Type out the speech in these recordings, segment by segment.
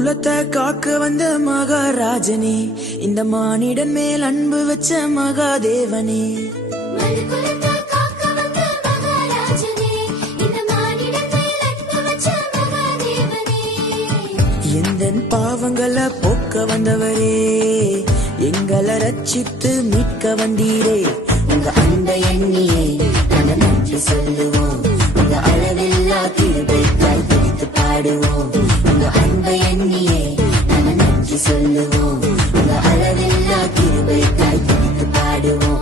குலத்தை காக்க வந்த மகாராஜனே, இந்த மானிடன் மேல் அன்பு வச்ச மகாதேவனே. எந்தன் பாவங்களை போக்க வந்தவரே, எங்களை ரட்சித்து மீட்க வந்தீரே. உங்க அன்பை எண்ணியே நாங்க நன்றி சொல்லுவோம், உங்க அளவில்லா கிருபைக்காய் துதித்து பாடுவோம். உங்க அன்பை எண்ணியே நாங்க நன்றி சொல்லுவோம், உங்க அளவில்லா கிருபைக்காய் துதித்து பாடுவோம்.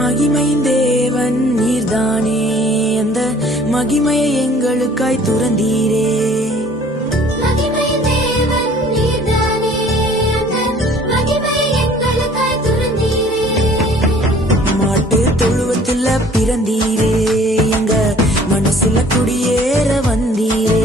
மகிமையின் தேவன் நீர்தானே, அந்த மகிமையை எங்களுக்காய் துறந்தீரே. மாட்டு தொழுவத்துல பிறந்தீரே, எங்க மனசுல குடியேற வந்தீரே.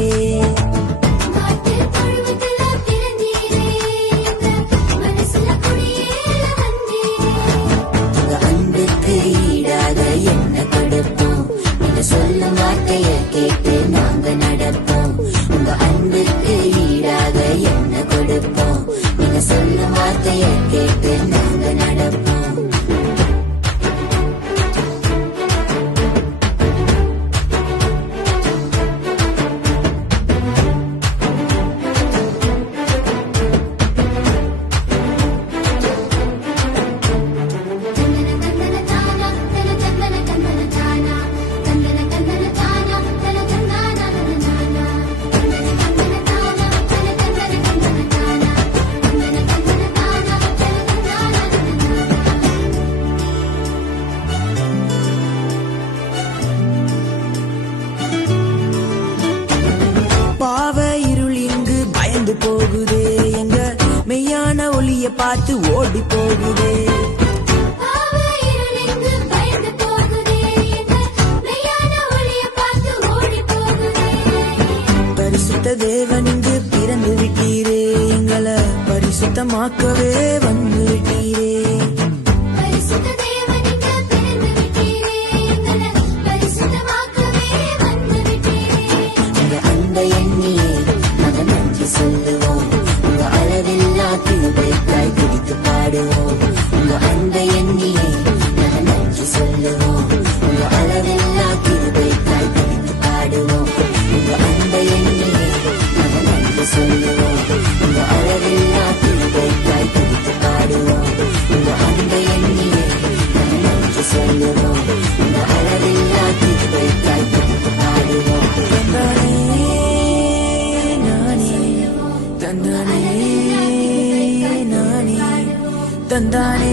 சொல்லும் வார்த்தையை கேட்டு நாங்க நடப்போம், உங்க அன்பிற்கு ஈடாக என்ன கொடுப்போம். நீங்க சொல்லும் வார்த்தையை கேட்டு நாங்க நடப்போம். போகுதே, எங்க மெய்யான ஒளிய பார்த்து ஓடி போகுதே. பரிசுத்த தேவன் இங்கு பிறந்து விட்டீரே, எங்களை பரிசுத்தமாக்கவே வந்து விட்டீரே. உங்க அன்பை எண்ணியே நாங்க நன்றி சொல்லுவோம், உங்க அளவில்லா கிருபைக்காய் துதித்து பாடுவோம். உங்க அன்பை எண்ணியே நாங்க நன்றி சொல்லுவோம், உங்க அளவில்லா கிருபைக்காய் துதித்து பாடுவோம். உங்க அன்பை எண்ணியே நாங்க நன்றி சொல்லுவோம், உங்க அளவில்லா கிருபைக்காய் துதித்து பாடுவோம். உங்க அன்பை எண்ணியே நாங்க நன்றி சொல்லுவோம், உங்க அளவில்லா கிருபைக்காய் துதித்து பாடுவோம். தந்தானே நானே, தந்தானே